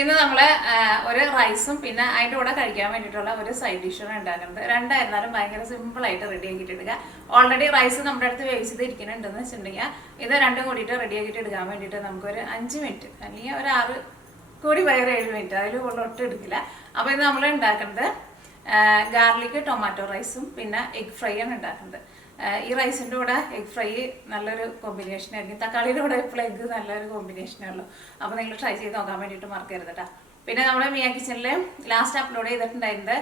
ഇന്ന് നമ്മൾ ഒരു റൈസും പിന്നെ അതിൻ്റെ കൂടെ കഴിക്കാൻ വേണ്ടിയിട്ടുള്ള ഒരു സൈഡ് ഡിഷാണ് ഉണ്ടാക്കുന്നത്. രണ്ടായിരുന്നാലും ഭയങ്കര സിമ്പിളായിട്ട് റെഡി ആക്കിയിട്ട് എടുക്കുക. ഓൾറെഡി റൈസ് നമ്മുടെ അടുത്ത് വേവിച്ചത് ഇരിക്കുന്നുണ്ടെന്ന് വെച്ചിട്ടുണ്ടെങ്കിൽ ഇത് രണ്ടും കൂടിയിട്ട് റെഡി ആക്കിയിട്ട് എടുക്കാൻ വേണ്ടിയിട്ട് നമുക്കൊരു 5 മിനിറ്റ് അല്ലെങ്കിൽ ഒരു 6 കൂടി വയറ് 7 മിനിറ്റ് അതിൽ ഒട്ടും എടുക്കില്ല. അപ്പോൾ ഇത് നമ്മൾ ഉണ്ടാക്കുന്നത് ഗാർലിക് ടൊമാറ്റോ റൈസും പിന്നെ എഗ് ഫ്രൈ ആണ് ഉണ്ടാക്കുന്നത്. ഈ റൈസിൻ്റെ കൂടെ എഗ് ഫ്രൈ നല്ലൊരു കോമ്പിനേഷൻ ആയിരിക്കും. തക്കാളിയുടെ കൂടെ ഇപ്പോൾ എഗ്ഗ് നല്ലൊരു കോമ്പിനേഷനേ ഉള്ളൂ. അപ്പോൾ നിങ്ങൾ ട്രൈ ചെയ്ത് നോക്കാൻ വേണ്ടിയിട്ട് മറക്കരുത് കേട്ടോ. പിന്നെ നമ്മുടെ മിയ കിച്ചണിൽ ലാസ്റ്റ് അപ്ലോഡ് ചെയ്തിട്ടുണ്ടായിരുന്നത്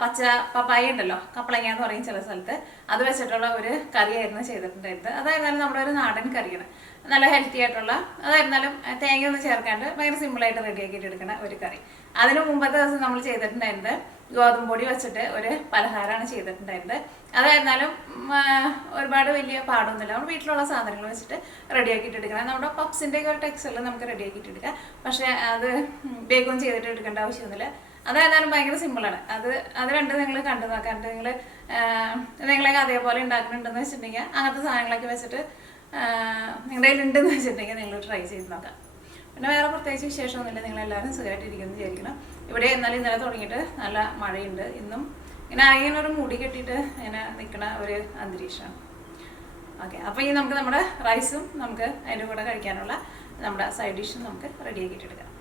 പച്ച പപ്പായ ഉണ്ടല്ലോ, കപ്പളങ്ങ എന്ന് പറയും ചില സ്ഥലത്ത്, അത് വെച്ചിട്ടുള്ള ഒരു കറിയായിരുന്നു ചെയ്തിട്ടുണ്ടായിരുന്നത്. അതായിരുന്നാലും നമ്മുടെ ഒരു നാടൻ കറിയാണ്, നല്ല ഹെൽത്തി ആയിട്ടുള്ള, അതായിരുന്നാലും തേങ്ങയൊന്നും ചേർക്കാണ്ട് ഭയങ്കര സിമ്പിളായിട്ട് റെഡി ആക്കിയിട്ട് എടുക്കുന്ന ഒരു കറി. അതിന് മുമ്പത്തെ ദിവസം നമ്മൾ ചെയ്തിട്ടുണ്ടായിരുന്നത് ഗോതമ്പ് പൊടി വെച്ചിട്ട് ഒരു പലഹാരമാണ് ചെയ്തിട്ടുണ്ടായിരുന്നത്. അതായിരുന്നാലും ഒരുപാട് വലിയ പാടൊന്നുമില്ല, നമ്മുടെ വീട്ടിലുള്ള സാധനങ്ങൾ വെച്ചിട്ട് റെഡി ആക്കിയിട്ട് എടുക്കണം. നമ്മുടെ പപ്സിൻ്റെ ഒക്കെ ഒരു ടെക്സ്റ്ററിൽ നമുക്ക് റെഡി ആക്കിയിട്ട് എടുക്കാം. പക്ഷേ അത് ബേക്കൊന്നും ചെയ്തിട്ട് എടുക്കേണ്ട ആവശ്യമൊന്നുമില്ല. അതായിരുന്നാലും ഭയങ്കര സിമ്പിളാണ്. അത് രണ്ടും നിങ്ങൾ കണ്ടു നോക്കാണ്ട് നിങ്ങളൊക്കെ അതേപോലെ ഉണ്ടാക്കുന്നുണ്ടെന്ന് വെച്ചിട്ടുണ്ടെങ്കിൽ അങ്ങനത്തെ സാധനങ്ങളൊക്കെ വെച്ചിട്ട് നിങ്ങളുടെ കയ്യിലുണ്ടെന്ന് വെച്ചിട്ടുണ്ടെങ്കിൽ നിങ്ങൾ ട്രൈ ചെയ്ത് നോക്കാം. പിന്നെ വേറെ പ്രത്യേകിച്ച് വിശേഷമൊന്നുമില്ല. നിങ്ങളെല്ലാവരും സുഖമായിട്ടിരിക്കുന്നു വിചാരിക്കണം. ഇവിടെ എന്നാലും ഇന്നലെ തുടങ്ങിയിട്ട് നല്ല മഴയുണ്ട്. ഇന്നും ഇങ്ങനെ ഇങ്ങനെ ഒരു മുടി കെട്ടിയിട്ട് ഇങ്ങനെ നിൽക്കുന്ന ഒരു അന്തരീക്ഷമാണ്. ഓക്കെ, അപ്പോൾ ഈ നമുക്ക് നമ്മുടെ റൈസും നമുക്ക് അതിൻ്റെ കൂടെ കഴിക്കാനുള്ള നമ്മുടെ സൈഡ് ഡിഷും നമുക്ക് റെഡി ആക്കിയിട്ട് എടുക്കാം.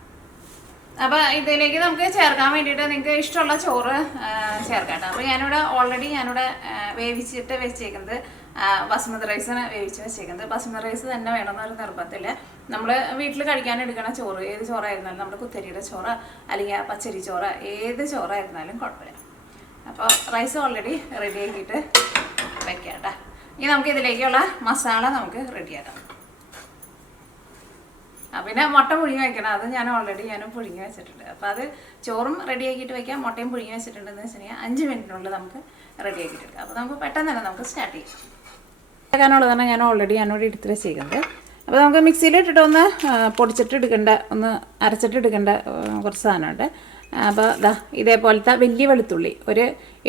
അപ്പോൾ ഇതിലേക്ക് നമുക്ക് ചേർക്കാൻ വേണ്ടിയിട്ട് നിങ്ങൾക്ക് ഇഷ്ടമുള്ള ചോറ് ചേർക്കാം. അപ്പോൾ ഞാനിവിടെ വേവിച്ചിട്ട് വെച്ചേക്കുന്നത് ബസ്മതി റൈസാണ് വേവിച്ച് വെച്ചേക്കുന്നത്. ബസ്മതി റൈസ് തന്നെ വേണമെന്നൊരു നിർബന്ധമില്ല. നമ്മൾ വീട്ടിൽ കഴിക്കാൻ എടുക്കണ ചോറ് ഏത് ചോറായിരുന്നാലും, നമ്മുടെ കുത്തരിയുടെ ചോറ് അല്ലെങ്കിൽ പച്ചരി ചോറ് ഏത് ചോറായിരുന്നാലും കുഴപ്പമില്ല. അപ്പോൾ റൈസ് ഓൾറെഡി റെഡി ആക്കിയിട്ട് വെക്കാം കേട്ടോ. ഇനി നമുക്ക് ഇതിലേക്കുള്ള മസാല നമുക്ക് റെഡിയാക്കാം. പിന്നെ മുട്ട പുഴുങ്ങി വെക്കണം. അത് ഞാൻ പുഴുങ്ങി വെച്ചിട്ടുണ്ട്. അപ്പോൾ അത് ചോറും റെഡി ആക്കിയിട്ട് വയ്ക്കാം, മുട്ടയും പുഴുങ്ങി വെച്ചിട്ടുണ്ടെന്ന് വെച്ചിട്ടുണ്ടെങ്കിൽ 5 മിനിറ്റിനുള്ളിൽ നമുക്ക് റെഡി ആക്കിയിട്ട് എടുക്കാം. അപ്പോൾ നമുക്ക് പെട്ടെന്ന് തന്നെ നമുക്ക് സ്റ്റാർട്ട് ചെയ്യാം. വെക്കാനുള്ളതാണ് ഞാൻ ഇവിടെ എടുത്ത് വെച്ചേക്കുന്നത്. അപ്പോൾ നമുക്ക് മിക്സിയിലിട്ടിട്ട് ഒന്ന് പൊടിച്ചിട്ട് എടുക്കേണ്ട, ഒന്ന് അരച്ചിട്ട് എടുക്കേണ്ട കുറച്ച് സാധനമുണ്ട്. അപ്പോൾ ഇതേപോലത്തെ വലിയ വെളുത്തുള്ളി, ഒരു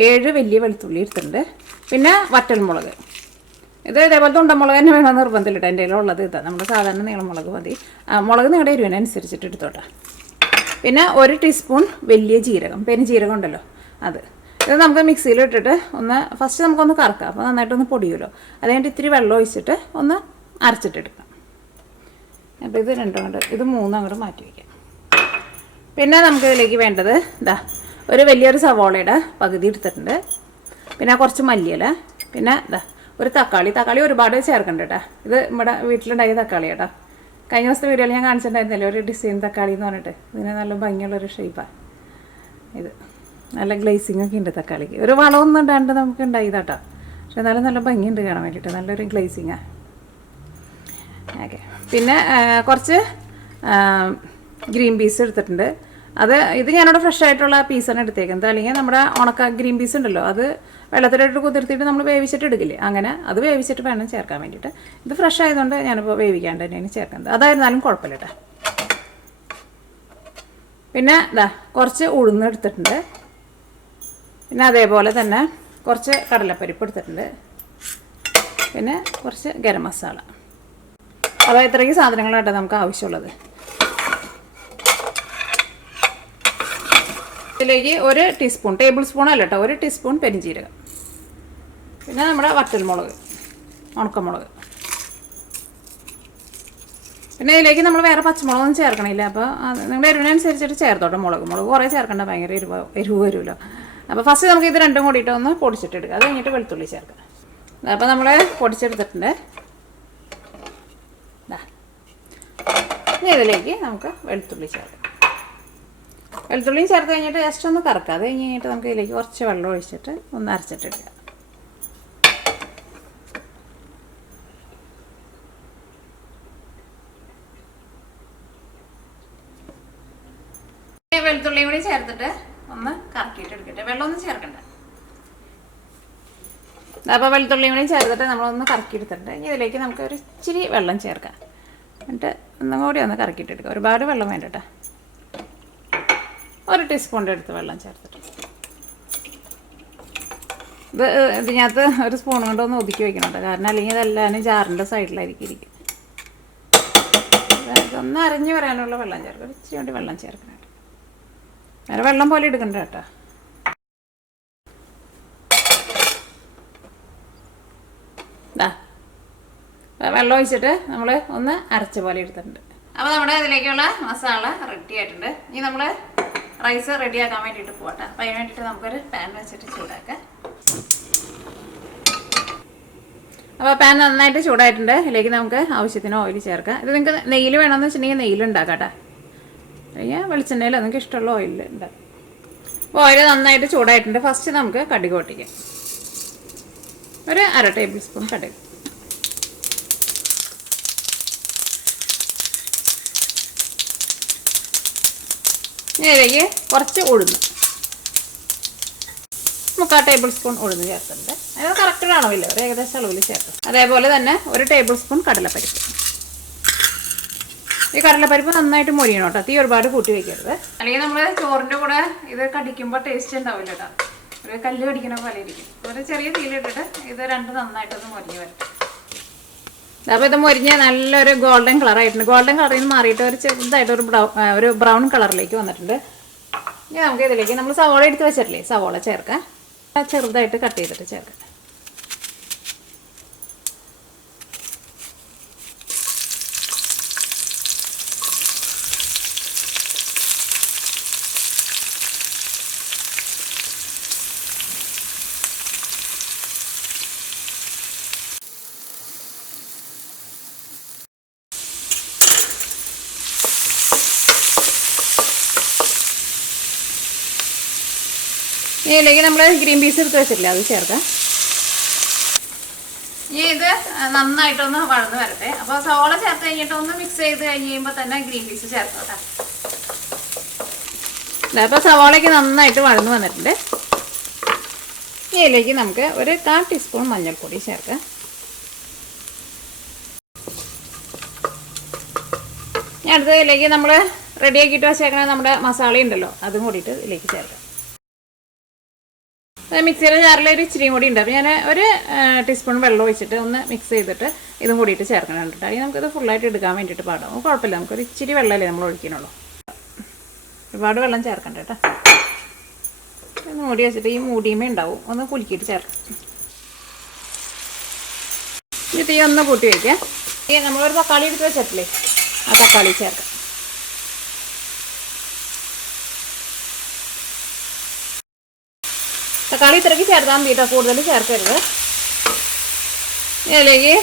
7 വലിയ വെളുത്തുള്ളി എടുത്തിട്ടുണ്ട്. പിന്നെ വറ്റൽമുളക്, ഇത് ഇതേപോലത്തെ ഉണ്ടമുളക് തന്നെ വേണമെന്ന് നിർബന്ധമില്ല. എൻ്റെ കയ്യിലുള്ളത് ഇതാണ്, നമ്മുടെ സാധാരണ നീളമുളക് മതി. മുളക് നിങ്ങളുടെ എരിവിനനുസരിച്ചിട്ട് എടുത്തോട്ടെ. പിന്നെ 1 ടീസ്പൂൺ വലിയ ജീരകം, പെരുംജീരകം ഉണ്ടല്ലോ അത്. ഇത് നമുക്ക് മിക്സിയിലിട്ടിട്ട് ഫസ്റ്റ് നമുക്കൊന്ന് കറക്കാം. അപ്പോൾ നന്നായിട്ടൊന്ന് പൊടിയുമല്ലോ. അത് കഴിഞ്ഞിട്ട് ഇത്തിരി വെള്ളം ഒഴിച്ചിട്ട് ഒന്ന് അരച്ചിട്ടെടുക്കാം. അപ്പോൾ ഇത് 3 അങ്ങോട്ട് മാറ്റി വയ്ക്കാം. പിന്നെ നമുക്കിതിലേക്ക് വേണ്ടത് ഒരു വലിയൊരു സവോളയുടെ പകുതി എടുത്തിട്ടുണ്ട്. പിന്നെ കുറച്ച് മല്ലിയില, പിന്നെ ഒരു തക്കാളി ഒരുപാട് ചേർക്കണ്ട കേട്ടോ. ഇത് നമ്മുടെ വീട്ടിലുണ്ടായ തക്കാളി കേട്ടോ. കഴിഞ്ഞ ദിവസത്തെ വീഡിയോയിൽ ഞാൻ കാണിച്ചിട്ടുണ്ടായിരുന്നല്ലോ ഒരു ഡിസൈൻ തക്കാളി എന്ന് പറഞ്ഞിട്ട്. ഇതിന് നല്ല ഭംഗിയുള്ളൊരു ഷേപ്പാണ്. ഇത് നല്ല ഗ്ലേസിങ് ഒക്കെ ഉണ്ട് തക്കാളിക്ക്. ഒരു വളമൊന്നും ഇടാണ്ട് നമുക്ക് ഉണ്ടായതാട്ടോ. പക്ഷെ എന്നാലും നല്ല ഭംഗിയുണ്ട് കാണാൻ വേണ്ടിയിട്ട്, നല്ലൊരു ഗ്ലേസിങ്ങാണ്. ഓക്കെ, പിന്നെ കുറച്ച് ഗ്രീൻ പീസ് എടുത്തിട്ടുണ്ട്. ഇത് ഞാനിവിടെ ഫ്രഷ് ആയിട്ടുള്ള പീസാണ് എടുത്തേക്കുന്നത്. അല്ലെങ്കിൽ നമ്മുടെ ഉണക്ക ഗ്രീൻ പീസ് ഉണ്ടല്ലോ, അത് വെള്ളത്തിലിട്ട് കുതിർത്തിട്ട് നമ്മൾ വേവിച്ചിട്ട് എടുക്കില്ലേ, അങ്ങനെ അത് വേവിച്ചിട്ട് വേണം ചേർക്കാൻ വേണ്ടിയിട്ട്. ഇത് ഫ്രഷ് ആയതുകൊണ്ട് ഞാനിപ്പോൾ വേവിക്കാണ്ട് തന്നെയാണ് ചേർക്കുന്നത്. അതായിരുന്നാലും കുഴപ്പമില്ല കേട്ടോ. പിന്നെ കുറച്ച് ഉഴുന്ന് എടുത്തിട്ടുണ്ട്. പിന്നെ അതേപോലെ തന്നെ കുറച്ച് കടലപ്പരിപ്പ് എടുത്തിട്ടുണ്ട്. പിന്നെ കുറച്ച് ഗരം മസാല. അപ്പോൾ ഇത്രയും സാധനങ്ങളാട്ടോ നമുക്ക് ആവശ്യമുള്ളത്. ഇതിലേക്ക് 1 ടീസ്പൂൺ, ടേബിൾ സ്പൂൺ അല്ല കേട്ടോ, 1 ടീസ്പൂൺ പെരുംജീരകം. പിന്നെ നമ്മുടെ വറ്റൽമുളക്, ഉണക്കമുളക്. പിന്നെ ഇതിലേക്ക് നമ്മൾ വേറെ പച്ചമുളകൊന്നും ചേർക്കണില്ല. അപ്പോൾ നിങ്ങളുടെ എരിവിനനുസരിച്ചിട്ട് ചേർത്തോട്ടെ. മുളക് കുറേ ചേർക്കണ്ട, ഭയങ്കര എരിവ് വരുമല്ലോ. അപ്പോൾ ഫസ്റ്റ് നമുക്ക് ഇത് രണ്ടും കൂടിയിട്ട് ഒന്ന് പൊടിച്ചിട്ടെടുക്കാം. അത് കഴിഞ്ഞിട്ട് വെളുത്തുള്ളി ചേർക്കാം. അപ്പോൾ നമ്മൾ പൊടിച്ചെടുത്തിട്ടുണ്ട്. ഇനി ഇതിലേക്ക് നമുക്ക് വെളുത്തുള്ളി ചേർക്കാം. വെളുത്തുള്ളിയും ചേർത്ത് കഴിഞ്ഞിട്ട് ജസ്റ്റ് ഒന്ന് കറക്കാം. അത് കഴിഞ്ഞിട്ട് നമുക്ക് ഇതിലേക്ക് കുറച്ച് വെള്ളം ഒഴിച്ചിട്ട് ഒന്ന് അരച്ചിട്ടെടുക്കാം. വെളുത്തുള്ളിയും കൂടി ചേർത്തിട്ട് ഒന്ന് കറക്കിയിട്ട് എടുക്കട്ടെ. വെള്ളമൊന്നും ചേർക്കണ്ട. അപ്പോൾ വെളുത്തുള്ളിയും കൂടി ചേർത്തിട്ട് നമ്മളൊന്ന് കറക്കിയെടുത്തിട്ടുണ്ട്. ഇനി ഇതിലേക്ക് നമുക്ക് ഒരു ഇച്ചിരി വെള്ളം ചേർക്കാം. എന്നിട്ട് ഒന്നും കൂടി ഒന്ന് കറക്കിയിട്ടെടുക്കാം. ഒരുപാട് വെള്ളം വേണ്ട കേട്ടോ. 1 ടീസ്പൂണിൻ്റെ അടുത്ത് വെള്ളം ചേർത്തിട്ട് ഇതിനകത്ത് ഒരു സ്പൂൺ കൊണ്ടൊന്ന് ഒതുക്കി വയ്ക്കണം കേട്ടോ. കാരണം അല്ലെങ്കിൽ ഇതെല്ലാം ജാറിൻ്റെ സൈഡിലായിരിക്കും ഇരിക്കും. ഒന്ന് അരഞ്ഞ് വരാനുള്ള വെള്ളം ചേർക്കാം. ഇച്ചിരി വേണ്ടി വെള്ളം ചേർക്കണം. വേറെ വെള്ളം പോലെ എടുക്കണ്ട കേട്ടോ. വെള്ളം ഒഴിച്ചിട്ട് നമ്മൾ ഒന്ന് അരച്ച പോലെ എടുത്തിട്ടുണ്ട്. അപ്പോൾ നമ്മുടെ ഇതിലേക്കുള്ള മസാല റെഡി ആയിട്ടുണ്ട്. ഇനി നമ്മൾ റൈസ് റെഡിയാക്കാൻ വേണ്ടിയിട്ട് പോകട്ടെ. അപ്പോൾ അതിന് വേണ്ടിയിട്ട് നമുക്കൊരു പാൻ വെച്ചിട്ട് ചൂടാക്കാം. അപ്പോൾ പാൻ നന്നായിട്ട് ചൂടായിട്ടുണ്ട്. ഇതിലേക്ക് നമുക്ക് ആവശ്യത്തിന് ഓയിൽ ചേർക്കാം. ഇത് നിങ്ങൾക്ക് നെയ്യിൽ വേണമെന്ന് വെച്ചിട്ടുണ്ടെങ്കിൽ നെയ്യിൽ ഉണ്ടാക്കാം കേട്ടോ. അല്ലെങ്കിൽ വെളിച്ചെണ്ണയിൽ നിങ്ങൾക്ക് ഇഷ്ടമുള്ള ഓയിൽ ഉണ്ടാക്കാം. അപ്പോൾ ഓയിൽ നന്നായിട്ട് ചൂടായിട്ടുണ്ട്. ഫസ്റ്റ് നമുക്ക് കടുക് പൊട്ടിക്കാം. ഒരു 1/2 ടേബിൾ സ്പൂൺ കടുക്. ഇതിലേക്ക് കുറച്ച് ഉഴുന്ന്, 3/4 ടേബിൾ സ്പൂൺ ഉഴുന്ന് ചേർത്തിട്ടുണ്ട്. അതിന് കറക്റ്റ് അളവില്ല, ഒരു ഏകദേശം അളവിൽ ചേർക്കും. അതേപോലെ തന്നെ 1 ടേബിൾ സ്പൂൺ കടലപ്പരിപ്പ്. ഈ കടലപ്പരിപ്പ് നന്നായിട്ട് മൊരിയണം കേട്ടോ. തീ ഒരുപാട് കൂട്ടി വയ്ക്കരുത്, അല്ലെങ്കിൽ നമ്മൾ ചോറിൻ്റെ കൂടെ ഇത് കടിക്കുമ്പോൾ ടേസ്റ്റ് ഉണ്ടാവില്ല കേട്ടോ. ഒരു കല്ല് കടിക്കണ പോലെ ഇരിക്കും. ഒരു ചെറിയ തീയിലിട്ടിട്ട് ഇത് രണ്ടും നന്നായിട്ടൊന്ന് മൊരിഞ്ഞ് വരട്ടെ. അപ്പോൾ ഇത് മൊരിഞ്ഞ് നല്ലൊരു ഗോൾഡൻ കളറായിട്ടുണ്ട്. ഗോൾഡൻ കളറിൽ നിന്ന് മാറിയിട്ട് ഒരു ചെറുതായിട്ട് ഒരു ബ്രൗൺ കളറിലേക്ക് വന്നിട്ടുണ്ട്. ഇനി നമുക്ക് ഇതിലേക്ക് നമ്മൾ സവോള എടുത്ത് വെച്ചിട്ടില്ലേ, സവോള ചേർക്കാം. ചെറുതായിട്ട് കട്ട് ചെയ്തിട്ട് ചേർക്കാം. ഇതിലേക്ക് നമ്മൾ ഗ്രീൻ പീസ് എടുത്ത് വെച്ചിട്ടില്ല, അത് ചേർക്കാം. ഇനി ഇത് നന്നായിട്ടൊന്ന് വഴന്ന് വരട്ടെ. അപ്പോൾ സവോള ചേർത്ത് കഴിഞ്ഞിട്ട് ഒന്ന് മിക്സ് ചെയ്ത് കഴിഞ്ഞ് കഴിയുമ്പോൾ തന്നെ ഗ്രീൻ പീസ് ചേർക്കാം. അപ്പോൾ സവോളയ്ക്ക് നന്നായിട്ട് വഴന്ന് വന്നിട്ടുണ്ട്. ഇതിലേക്ക് നമുക്ക് ഒരു 1/4 ടീസ്പൂൺ മഞ്ഞൾപ്പൊടി ചേർക്കാം. ഇനി അടുത്തതിലേക്ക് നമ്മൾ റെഡിയാക്കിയിട്ട് വെച്ചേക്കണ നമ്മുടെ മസാല ഉണ്ടല്ലോ, അതും കൂടിയിട്ട് ഇതിലേക്ക് ചേർക്കാം. മിക്സിയുടെ ജാറിൽ ഒരു ഇച്ചിരിയും കൂടി ഉണ്ട്. അപ്പോൾ ഞാൻ ഒരു ടീസ്പൂൺ വെള്ളം ഒഴിച്ചിട്ട് ഒന്ന് മിക്സ് ചെയ്തിട്ട് ഇതും കൂടിയിട്ട് ചേർക്കണം കേട്ടോ. അല്ലെങ്കിൽ നമുക്കിത് ഫുള്ളായിട്ട് എടുക്കാൻ വേണ്ടിയിട്ട് പാടാം. കുഴപ്പമില്ല, നമുക്കൊരു ഇച്ചിരി വെള്ളമല്ലേ നമ്മൾ ഒഴിക്കണുള്ളൂ. ഒരുപാട് വെള്ളം ചേർക്കണ്ട കേട്ടോ. ഒന്ന് മൂടി വെച്ചിട്ട് ഈ മൂടിയുമേ ഉണ്ടാവും, ഒന്ന് കുലുക്കിയിട്ട് ചേർക്കാം. ഈ തീ ഒന്ന് കൂട്ടി വയ്ക്കാം. നമ്മളൊരു തക്കാളി എടുത്ത് വെച്ചിട്ടില്ലേ, ആ തക്കാളി ചേർക്കാം. തക്കാളി ഇത്രയ്ക്ക് ചേർത്താൽ മതി കേട്ടോ, കൂടുതൽ ചേർക്കരുത്. ഇതിലേക്ക്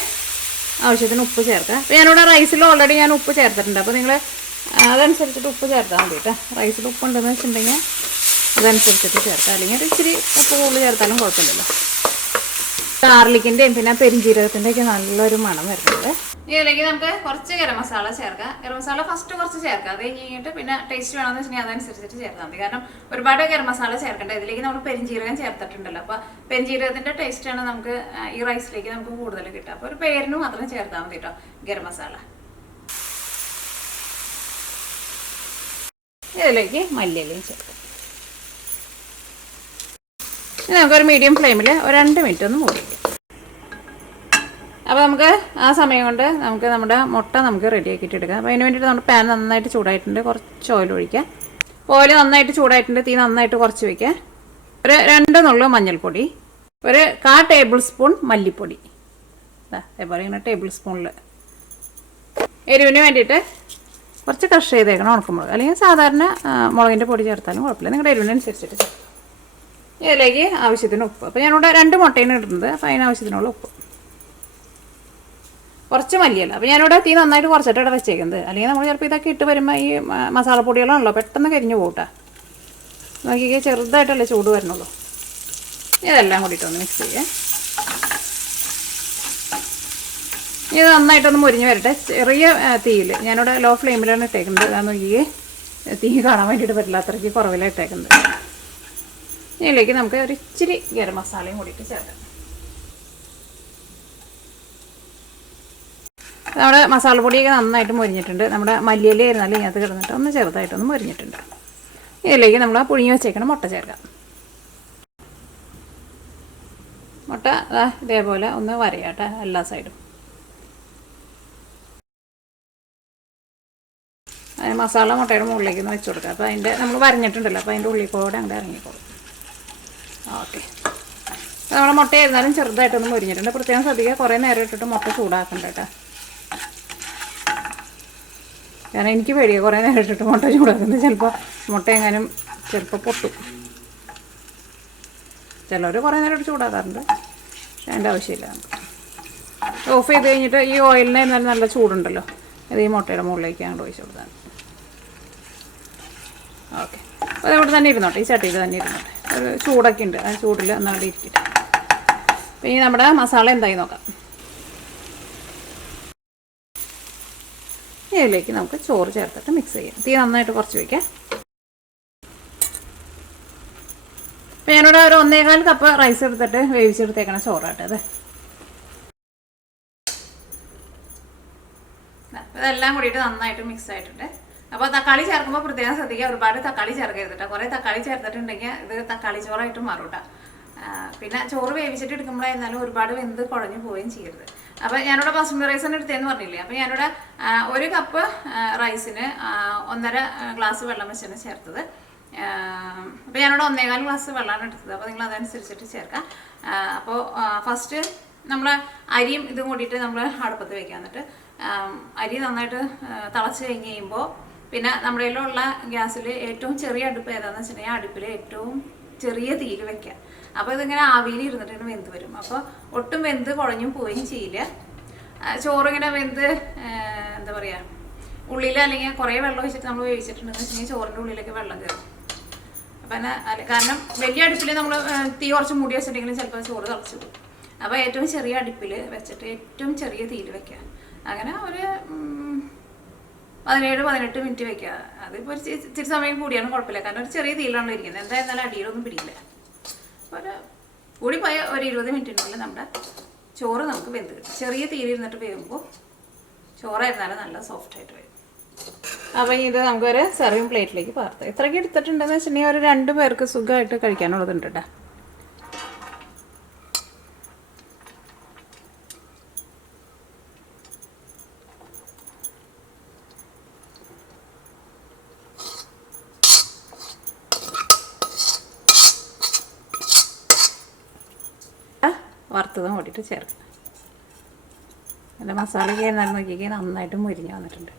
ആവശ്യത്തിന് ഉപ്പ് ചേർക്കാം. അപ്പോൾ ഞാനിവിടെ റൈസിൽ ഓൾറെഡി ഞാൻ ഉപ്പ് ചേർത്തിട്ടുണ്ട്. അപ്പോൾ നിങ്ങൾ അതനുസരിച്ചിട്ട് ഉപ്പ് ചേർത്താൽ മതി കേട്ടോ. റൈസിൽ ഉപ്പ് ഉണ്ടെന്ന് വെച്ചിട്ടുണ്ടെങ്കിൽ അതനുസരിച്ചിട്ട് ചേർക്കാം. അല്ലെങ്കിൽ ഒരു ഇച്ചിരി ഉപ്പ് കൂടുതൽ ചേർത്താലും കുഴപ്പമില്ലല്ലോ. ഗാർലിക്കിൻ്റെയും പിന്നെ പെരിഞ്ജീരകത്തിൻ്റെയൊക്കെ നല്ലൊരു മണം വരുന്നത്. ഇതിലേക്ക് നമുക്ക് കുറച്ച് ഗരം മസാല ചേർക്കാം. ഗരം മസാല ഫസ്റ്റ് കുറച്ച് ചേർക്കാം. അത് കഴിഞ്ഞിട്ട് പിന്നെ ടേസ്റ്റ് വേണമെന്ന് വെച്ചിട്ടുണ്ടെങ്കിൽ അതനുസരിച്ചിട്ട് ചേർത്താൽ മതി. കാരണം ഒരുപാട് ഗരം മസാല ചേർക്കേണ്ട. ഇതിലേക്ക് നമ്മൾ പെരിഞ്ജീരകം ചേർത്തിട്ടുണ്ടല്ലോ. അപ്പോൾ പെരിഞ്ജീരകത്തിൻ്റെ ടേസ്റ്റാണ് നമുക്ക് ഈ റൈസിലേക്ക് നമുക്ക് കൂടുതൽ കിട്ടുക. അപ്പോൾ ഒരു പേരിന് മാത്രം ചേർത്താൽ മതി കേട്ടോ ഗരം മസാല. ഇതിലേക്ക് മല്ലിയിലയും ചേർക്കാം. ഇനി നമുക്കൊരു മീഡിയം ഫ്ലെയിമിൽ ഒരു 2 മിനിറ്റ് ഒന്ന് മൂടി വയ്ക്കാം. അപ്പോൾ നമുക്ക് ആ സമയം കൊണ്ട് നമുക്ക് നമ്മുടെ മുട്ട നമുക്ക് റെഡിയാക്കിയിട്ട് എടുക്കാം. അപ്പോൾ അതിന് വേണ്ടിയിട്ട് നമ്മുടെ പാൻ നന്നായിട്ട് ചൂടായിട്ടുണ്ട്. കുറച്ച് ഓയിൽ ഒഴിക്കാം. ഓയിൽ നന്നായിട്ട് ചൂടായിട്ടുണ്ട്. തീ നന്നായിട്ട് കുറച്ച് വയ്ക്കാം. ഒരു 2 നുള്ളു മഞ്ഞൾപ്പൊടി, ഒരു 1/4 ടേബിൾ സ്പൂൺ മല്ലിപ്പൊടി, അതേപോലെ ഇങ്ങനെ ടേബിൾ സ്പൂണിൽ. എരിവിന് വേണ്ടിയിട്ട് കുറച്ച് ക്രഷ് ചെയ്തേക്കണം ഉണക്കമുളക്, അല്ലെങ്കിൽ സാധാരണ മുളകിൻ്റെ പൊടി ചേർത്താലും കുഴപ്പമില്ല, നിങ്ങളുടെ എരിവിനനുസരിച്ചിട്ട് ചേർക്കാം. ഇതിലേക്ക് ആവശ്യത്തിന് ഉപ്പ്. അപ്പോൾ ഞാനിവിടെ 2 മുട്ടയാണ് ഇടുന്നത്. അപ്പോൾ അതിനാവശ്യത്തിനുള്ള ഉപ്പ്, കുറച്ച് മല്ലിയല്ല. അപ്പോൾ ഞാനിവിടെ തീ നന്നായിട്ട് കുറച്ചിട്ട് ഇവിടെ വെച്ചേക്കുന്നത്. അല്ലെങ്കിൽ നമ്മൾ ചിലപ്പോൾ ഇതൊക്കെ ഇട്ട് വരുമ്പോൾ ഈ മസാലപ്പൊടികളാണല്ലോ പെട്ടെന്ന് കരിഞ്ഞു പോകട്ടെ. നോക്കിക്കേ, ചെറുതായിട്ടല്ലേ ചൂട് വരുന്നുള്ളൂ. ഇതെല്ലാം കൂടിയിട്ടൊന്ന് മിക്സ് ചെയ്യാം. ഇത് നന്നായിട്ടൊന്ന് മുരിഞ്ഞ് വരട്ടെ. ചെറിയ തീയിൽ, ഞാനിവിടെ ലോ ഫ്ലെയിമിലാണ് ഇട്ടേക്കുന്നത്. അതാ നോക്കിയേ, തീ കാണാൻ വേണ്ടിയിട്ട് പറ്റില്ല, അത്രയ്ക്ക് കുറവിലാണ് ഇട്ടേക്കുന്നത്. ഇതിലേക്ക് നമുക്ക് ഒരു ഇച്ചിരി ഗരം മസാലയും കൂടിയിട്ട് ചേർക്കാം. നമ്മുടെ മസാലപ്പൊടിയൊക്കെ നന്നായിട്ട് മൊരിഞ്ഞിട്ടുണ്ട്. നമ്മുടെ മല്ലിയില ആയിരുന്നാലും ഇതിനകത്ത് കിടന്നിട്ട് ഒന്ന് ചെറുതായിട്ടൊന്ന് മൊരിഞ്ഞിട്ടുണ്ട്. ഇതിലേക്ക് നമ്മൾ ആ പുഴുങ്ങി വെച്ചേക്കണം മുട്ട ചേർക്കാം. മുട്ട ഇതേപോലെ ഒന്ന് വരയാട്ടെ എല്ലാ സൈഡും. മസാല മുട്ടയുടെ മുകളിലേക്ക് ഒന്ന് വെച്ച് കൊടുക്കുക. അപ്പോൾ അതിൻ്റെ നമ്മൾ വരഞ്ഞിട്ടുണ്ടല്ലോ, അപ്പോൾ അതിൻ്റെ ഉള്ളിൽ കൂടെ അങ്ങോട്ട് ഇറങ്ങിക്കോളും. ഓക്കെ, അപ്പോൾ നമ്മുടെ മുട്ട ആയിരുന്നാലും ചെറുതായിട്ടൊന്ന് മുരിഞ്ഞിട്ടുണ്ട്. പ്രത്യേകം ശ്രദ്ധിക്കുക, കുറേ നേരം ഇട്ടിട്ട് മുട്ട ചൂടാക്കണ്ട കേട്ടോ. കാരണം എനിക്ക് പേടിയാണ് കുറേ നേരം ഇട്ടിട്ട് മുട്ട ചൂടാക്കുന്നത്. ചിലപ്പോൾ മുട്ട എങ്ങാനും ചിലപ്പോൾ പൊട്ടും. ചിലവർ കുറേ നേരം ഇട്ട് ചൂടാക്കാറുണ്ട്, പക്ഷേ അതിൻ്റെ ആവശ്യമില്ല. നമുക്ക് ഓഫ് ചെയ്ത് കഴിഞ്ഞിട്ട് ഈ ഓയിലിന് എന്നാലും നല്ല ചൂടുണ്ടല്ലോ, ഇത് ഈ മുട്ടയുടെ മുകളിലേക്ക് അങ്ങോട്ട് ഒഴിച്ച് കൊടുത്താൽ. ഓക്കെ, അപ്പോൾ അതിവിടെ തന്നെ ഇരുന്നോട്ടെ, ഈ ചട്ടിയിൽ തന്നെ ഇരുന്നോട്ടെ. ഒരു ചൂടൊക്കെ ഉണ്ട്, ആ ചൂടിൽ ഒന്നവിടെ ഇരിക്കട്ടെ. അപ്പോൾ ഇനി നമ്മുടെ മസാല എന്തായി നോക്കാം. ഇതിലേക്ക് നമുക്ക് ചോറ് ചേർത്തിട്ട് മിക്സ് ചെയ്യാം. തീ നന്നായിട്ട് കുറച്ച് വയ്ക്കാം. അപ്പോൾ ഞാനിവിടെ ഒരു 1.25 കപ്പ് റൈസ് എടുത്തിട്ട് വേവിച്ചെടുത്തേക്കണം ചോറാട്ടെ. അത് ഇതെല്ലാം കൂടിയിട്ട് നന്നായിട്ട് മിക്സ് ആയിട്ടുണ്ട്. അപ്പോൾ തക്കാളി ചേർക്കുമ്പോൾ പ്രത്യേകം ശ്രദ്ധിക്കുക, ഒരുപാട് തക്കാളി ചേർക്കരുത് കേട്ടോ. കുറേ തക്കാളി ചേർത്തിട്ടുണ്ടെങ്കിൽ ഇത് തക്കാളി ചോറായിട്ട് മാറും കേട്ടോ. പിന്നെ ചോറ് വേവിച്ചിട്ട് എടുക്കുമ്പോഴായിരുന്നാലും ഒരുപാട് വെന്ത് കുഴഞ്ഞു പോവുകയും ചെയ്യരുത്. അപ്പോൾ ഞാനിവിടെ ബസ്മതി റൈസ് തന്നെ എടുത്തതെന്ന് പറഞ്ഞില്ലേ, അപ്പോൾ ഞാനിവിടെ 1 കപ്പ് റൈസിന് 1.5 ഗ്ലാസ് വെള്ളം വെച്ചാണ് ചേർത്തത്. അപ്പോൾ ഞാനിവിടെ 1.25 ഗ്ലാസ് വെള്ളമാണ് എടുത്തത്. അപ്പോൾ നിങ്ങൾ അതനുസരിച്ചിട്ട് ചേർക്കാം. അപ്പോൾ ഫസ്റ്റ് നമ്മൾ അരിയും ഇതും കൂടിയിട്ട് നമ്മൾ അടുപ്പത്ത് വയ്ക്കുക. എന്നിട്ട് അരി നന്നായിട്ട് തിളച്ച് കഴിഞ്ഞ് കഴിയുമ്പോൾ പിന്നെ നമ്മുടെ കയ്യിലുള്ള ഗ്യാസിൽ ഏറ്റവും ചെറിയ അടുപ്പ് ഏതാണെന്ന് വെച്ചിട്ടുണ്ടെങ്കിൽ ആ അടുപ്പിൽ ഏറ്റവും ചെറിയ തീയിൽ വെക്കുക. അപ്പോൾ ഇതിങ്ങനെ ആവിയിൽ ഇരുന്നിട്ട് വെന്ത് വരും. അപ്പോൾ ഒട്ടും വെന്ത് കുഴഞ്ഞും പോവുകയും ചെയ്യില്ല. ചോറിങ്ങനെ വെന്ത് എന്താ പറയുക, ഉള്ളിൽ അല്ലെങ്കിൽ കുറേ വെള്ളം ഒഴിച്ചിട്ട് നമ്മൾ വേവിച്ചിട്ടുണ്ടെന്ന് വെച്ചിട്ടുണ്ടെങ്കിൽ ചോറിൻ്റെ ഉള്ളിലേക്ക് വെള്ളം കയറും. അപ്പം കാരണം വലിയ അടുപ്പിൽ നമ്മൾ തീ കുറച്ച് മൂടി വെച്ചിട്ടുണ്ടെങ്കിലും ചിലപ്പോൾ ചോറ് തിളച്ച് പോകും. അപ്പോൾ ഏറ്റവും ചെറിയ അടുപ്പിൽ വെച്ചിട്ട് ഏറ്റവും ചെറിയ തീയിൽ വെക്കുക. അങ്ങനെ ഒരു 17-18 മിനിറ്റ് വെക്കുക. അതിപ്പോൾ ഇച്ചിരി സമയം കൂടിയാണ് കുഴപ്പമില്ല, കാരണം ഒരു ചെറിയ തീയിലാണല്ലോ ഇരിക്കുന്നത്. എന്തായിരുന്നാലും അടിയിലൊന്നും പിടിക്കില്ല. അപ്പോൾ കൂടിപ്പോയ ഒരു 20 മിനിറ്റിനുള്ളിൽ നമ്മുടെ ചോറ് നമുക്ക് വെന്ത് കിട്ടും. ചെറിയ തീയിലിരുന്നിട്ട് വേകുമ്പോൾ ചോറായിരുന്നാലും നല്ല സോഫ്റ്റായിട്ട് വരും. അപ്പോൾ ഇത് നമുക്കൊരു സെർവിങ് പ്ലേറ്റിലേക്ക് പകർത്താം. ഇത്രയ്ക്ക് എടുത്തിട്ടുണ്ടെന്ന് വെച്ചിട്ടുണ്ടെങ്കിൽ ഒരു 2 പേർക്ക് സുഖമായിട്ട് കഴിക്കാനുള്ളതുണ്ട് കേട്ടോ. വറുത്തതും കൂടിയിട്ട് ചേർക്കാം. എൻ്റെ മസാലയ്ക്ക് എന്നാലും നോക്കിയൊക്കെ നന്നായിട്ട് മുരിഞ്ഞ് വന്നിട്ടുണ്ട്.